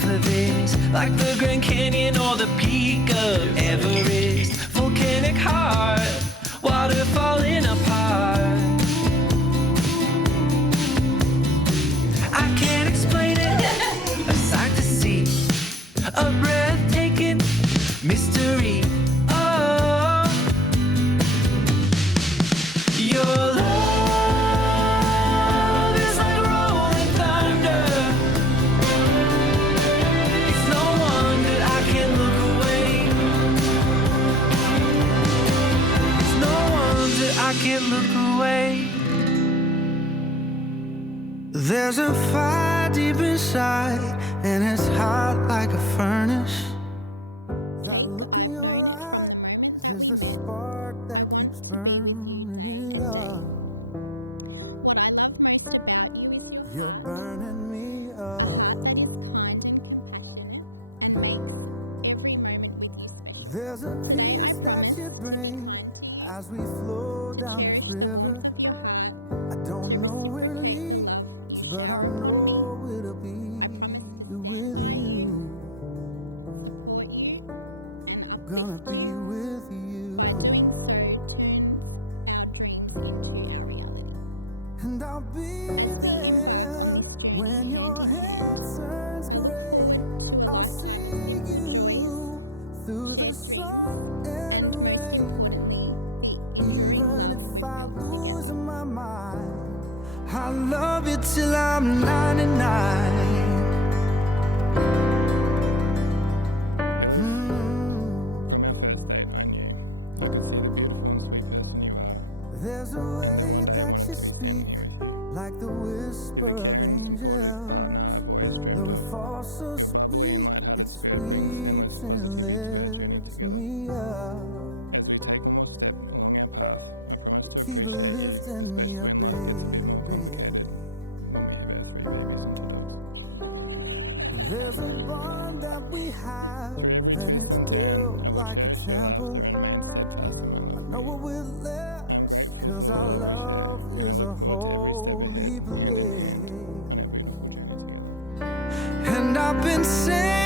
half of this, like the Grand Canyon or the peak of Everest. Volcanic heart, water falling apart. I can't explain it, a sight to see, a breathtaking mystery. Oh, your love is like rolling thunder. It's no wonder I can't look away. It's no wonder I can't look away. There's a fire deep inside, and it's hot like a furnace. That look in your eyes is the spark that keeps burning it up. You're burning me up. There's a peace that you bring as we flow down this river. I don't know where it leads, but I know it'll be with you. Gonna be with you. And I'll be there when your head turns gray. I'll see you through the sun and rain. Even if I lose my mind, I'll love you till I'm 99. There's a way that you speak, like the whisper of angels. Though it falls so sweet, it sweeps and lifts me up. You keep lifting me up, baby. There's a bond that we have, and it's built like a temple. I know it will last, 'cause our love is a holy place. And I've been saying